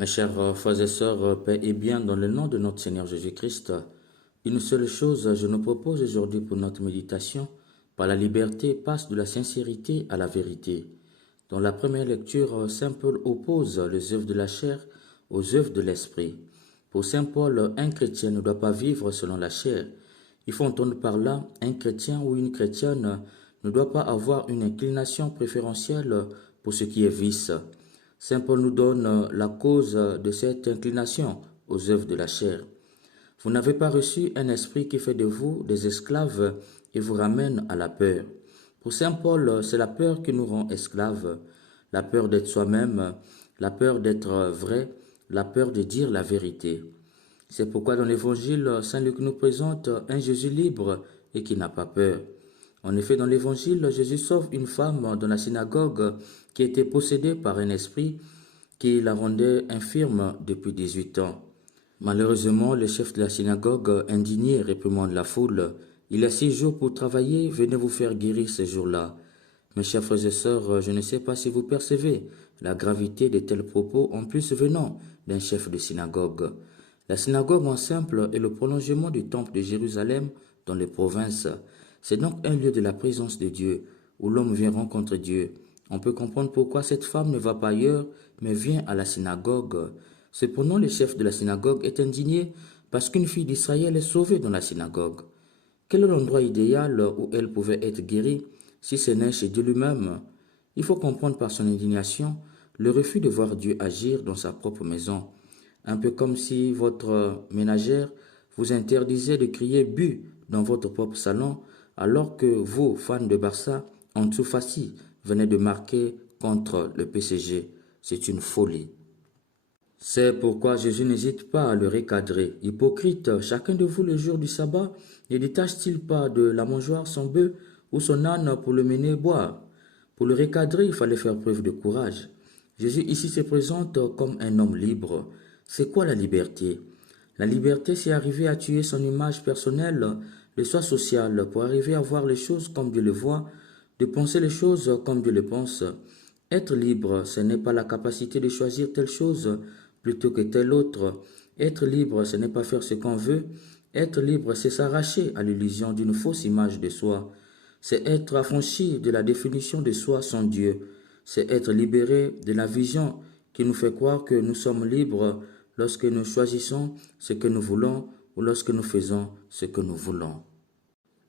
Mes chers frères et sœurs, paix et bien dans le nom de notre Seigneur Jésus-Christ, une seule chose je nous propose aujourd'hui pour notre méditation. Par la liberté passe de la sincérité à la vérité. Dans la première lecture, Saint Paul oppose les œuvres de la chair aux œuvres de l'esprit. Pour Saint Paul, un chrétien ne doit pas vivre selon la chair. Il faut entendre par là, un chrétien ou une chrétienne ne doit pas avoir une inclination préférentielle pour ce qui est vice. Saint Paul nous donne la cause de cette inclination aux œuvres de la chair. Vous n'avez pas reçu un esprit qui fait de vous des esclaves et vous ramène à la peur. Pour Saint Paul, c'est la peur qui nous rend esclaves, la peur d'être soi-même, la peur d'être vrai, la peur de dire la vérité. C'est pourquoi dans l'Évangile, Saint Luc nous présente un Jésus libre et qui n'a pas peur. En effet, dans l'Évangile, Jésus sauve une femme dans la synagogue qui était possédée par un esprit qui la rendait infirme depuis 18 ans. Malheureusement, le chef de la synagogue, indigné, réprimande la foule. Il y a 6 jours pour travailler, venez vous faire guérir ces jours-là. Mes chers frères et sœurs, je ne sais pas si vous percevez la gravité de tels propos, en plus venant d'un chef de synagogue. La synagogue en simple est le prolongement du temple de Jérusalem dans les provinces. C'est donc un lieu de la présence de Dieu, où l'homme vient rencontrer Dieu. On peut comprendre pourquoi cette femme ne va pas ailleurs, mais vient à la synagogue. Cependant, le chef de la synagogue est indigné parce qu'une fille d'Israël est sauvée dans la synagogue. Quel est l'endroit idéal où elle pouvait être guérie si ce n'est chez Dieu lui-même? Il faut comprendre par son indignation le refus de voir Dieu agir dans sa propre maison. Un peu comme si votre ménagère vous interdisait de crier but dans votre propre salon alors que vous, fans de Barça, Ansu Fati, venez de marquer contre le PSG. C'est une folie. C'est pourquoi Jésus n'hésite pas à le recadrer. Hypocrite, chacun de vous le jour du sabbat ne détache-t-il pas de la mangeoire son bœuf ou son âne pour le mener boire? Pour le recadrer, il fallait faire preuve de courage. Jésus ici se présente comme un homme libre. C'est quoi la liberté? La liberté, c'est arriver à tuer son image personnelle, le soi social, pour arriver à voir les choses comme Dieu le voit, de penser les choses comme Dieu le pense. Être libre, ce n'est pas la capacité de choisir telle chose plutôt que telle autre. Être libre, ce n'est pas faire ce qu'on veut. Être libre, c'est s'arracher à l'illusion d'une fausse image de soi. C'est être affranchi de la définition de soi sans Dieu. C'est être libéré de la vision qui nous fait croire que nous sommes libres lorsque nous choisissons ce que nous voulons ou lorsque nous faisons ce que nous voulons.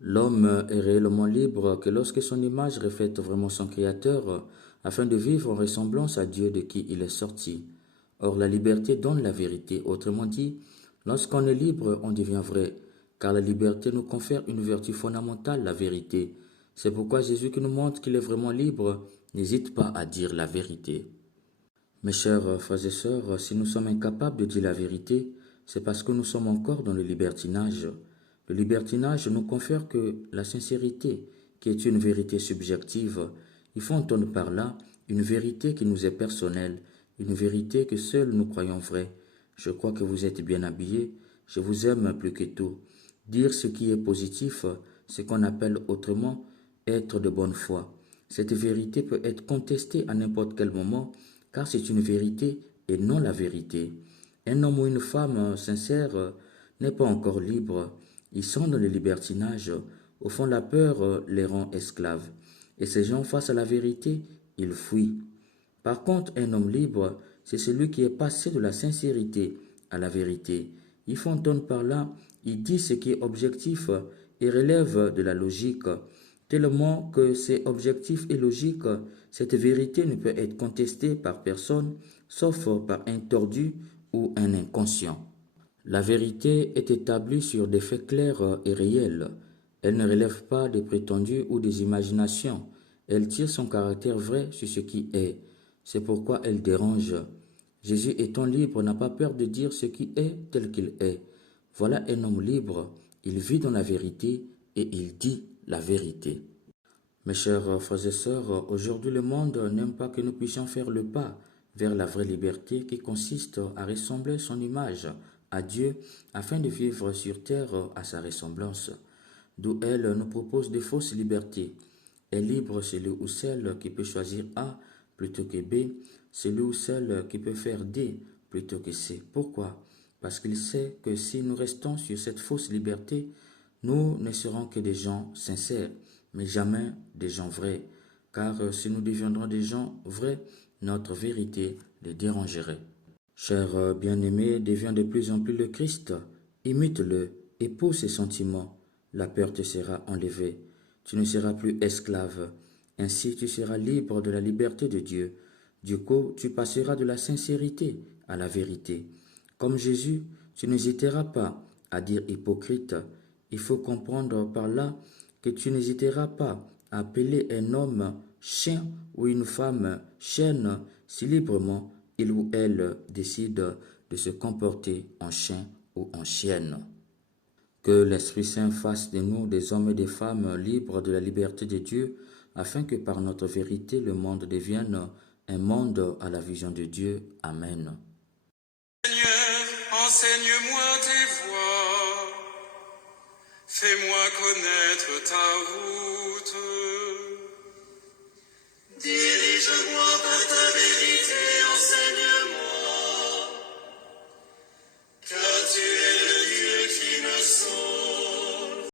L'homme est réellement libre que lorsque son image reflète vraiment son Créateur, afin de vivre en ressemblance à Dieu de qui il est sorti. Or, la liberté donne la vérité. Autrement dit, lorsqu'on est libre, on devient vrai, car la liberté nous confère une vertu fondamentale, la vérité. C'est pourquoi Jésus qui nous montre qu'il est vraiment libre n'hésite pas à dire la vérité. Mes chers frères et sœurs, si nous sommes incapables de dire la vérité, c'est parce que nous sommes encore dans le libertinage. Le libertinage nous confère que la sincérité, qui est une vérité subjective, il faut entendre par là une vérité qui nous est personnelle, une vérité que seuls nous croyons vraie. Je crois que vous êtes bien habillés, je vous aime plus que tout. Dire ce qui est positif, ce qu'on appelle autrement être de bonne foi. Cette vérité peut être contestée à n'importe quel moment, car c'est une vérité et non la vérité. Un homme ou une femme sincère n'est pas encore libre. Ils sont dans le libertinage. Au fond, la peur les rend esclaves. Et ces gens, face à la vérité, ils fuient. Par contre, un homme libre, c'est celui qui est passé de la sincérité à la vérité. Il faut entendre par là, il dit ce qui est objectif et relève de la logique. Tellement que c'est objectif et logique, cette vérité ne peut être contestée par personne, sauf par un tordu ou un inconscient. La vérité est établie sur des faits clairs et réels. Elle ne relève pas des prétendus ou des imaginations. Elle tire son caractère vrai sur ce qui est. C'est pourquoi elle dérange. Jésus étant libre n'a pas peur de dire ce qui est tel qu'il est. Voilà un homme libre. Il vit dans la vérité et il dit la vérité. Mes chers frères et sœurs, aujourd'hui le monde n'aime pas que nous puissions faire le pas vers la vraie liberté qui consiste à ressembler son image à Dieu afin de vivre sur terre à sa ressemblance. D'où elle nous propose de fausses libertés. Est libre celui ou celle qui peut choisir A plutôt que B, celui ou celle qui peut faire D plutôt que C. Pourquoi? Parce qu'il sait que si nous restons sur cette fausse liberté, nous ne serons que des gens sincères, mais jamais des gens vrais. Car si nous deviendrons des gens vrais, notre vérité les dérangerait. Cher bien-aimé, deviens de plus en plus le Christ. Imite-le, épouse ses sentiments. La peur te sera enlevée. Tu ne seras plus esclave. Ainsi, tu seras libre de la liberté de Dieu. Du coup, tu passeras de la sincérité à la vérité. Comme Jésus, tu n'hésiteras pas à dire hypocrite. Il faut comprendre par là que tu n'hésiteras pas à appeler un homme chien ou une femme chienne si librement il ou elle décide de se comporter en chien ou en chienne. Que l'Esprit Saint fasse de nous des hommes et des femmes libres de la liberté de Dieu, afin que par notre vérité le monde devienne un monde à la vision de Dieu. Amen. Seigneur, enseigne-moi tes voies, fais-moi connaître ta route. Dirige-moi par ta